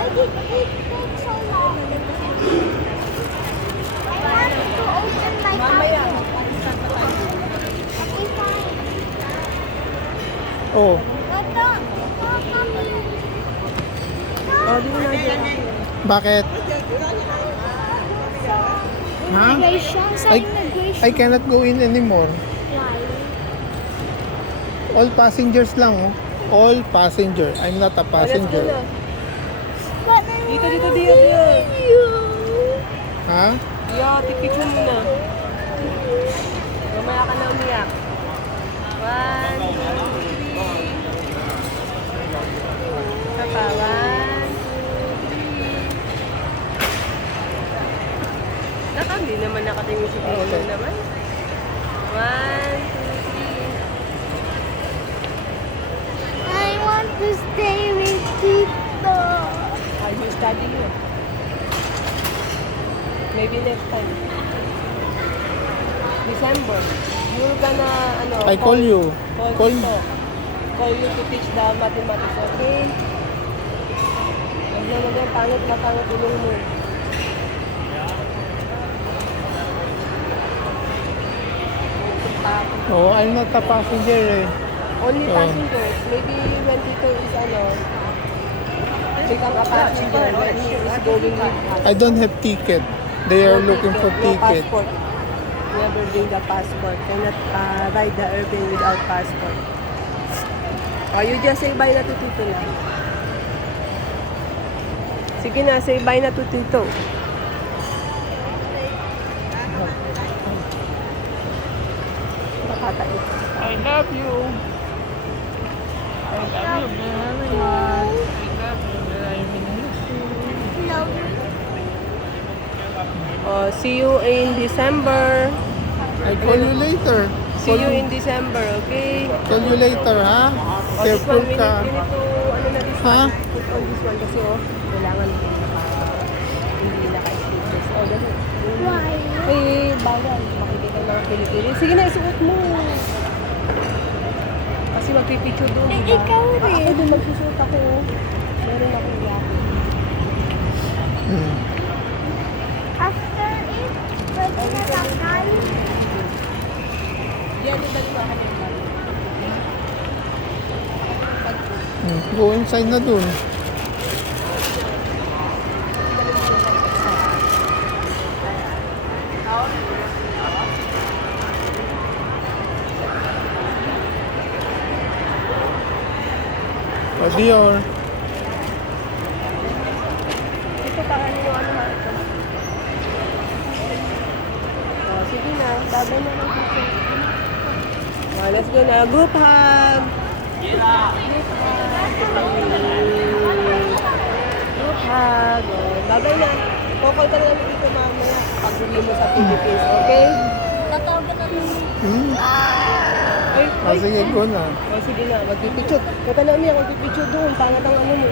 Why did it take so long? I want to open my Mamaya. passport. Okay, fine. Oh, Ito, kami. Oh, di mo na dyan. bakit? Ha? Immigration, sa I immigration. cannot go in anymore. Why? All passengers lang, oh. All passenger. I'm not a Oh, let's go passenger. na. But I Dito, dito, wanna dito, dito. see you. Ha? Yeah, tipicture mo na. Mamaya ka na umiyak. 1, 2, 3. Isa pa. 1, 2, 3. Naka, hindi naman nakatingin si Tino Okay. naman. 1, 2, 3. I want to stay with Tito. I will study you. Maybe next time. December. You're gonna, I call you. Call Call Tito. Call you to teach the mathematics, okay? Huwag na mag pangit na pangit ilong mo. Oh, I'm not a passenger, eh. Only Oh. passengers. Maybe when Tito is become a passenger when he is going with us. I don't have ticket. They are looking for No ticket. passport. Never bring the passport. Cannot ride the airplane without passport. Oh, you just say bye na to Tito na. Sige na, say bye na to Tito. Nakakait. I love you. I love you very much. I love you very much. Love you. Oh, see you in December. I call you later. See you in December, okay? Call you later, ha? Oh, this Careful one, we ka. need to, ano na this Ha? one? Put on this one kasi kailangan hindi naka-stitches. Oh, dali. Why? Eh, bawal. Makikita ng mga kilikili. Sige na, isuot mo. Kasi magpipicture doon, Eh, diba? ikaw rin. Ako din magsusuot ako. Meron akong jacket. Hmm. After it, pwede na sakay. Yan, yung dalawa ka nila. Go inside na dun. O, Dior. Ito pa, ano yung ano ito? Oh, sige na. Babay na lang dito. Oh, let's go na. Group hug! Group hug. Oh, babay na. Call ka na lang dito mamaya pag uwi mo sa Philippines, okay? Tatawagan na lang. Hmm? Ay, O, sige, go na. Oh, sige na. Magpipicture. Kaya na umiyak, magpipicture doon. Pangat ang ano mo.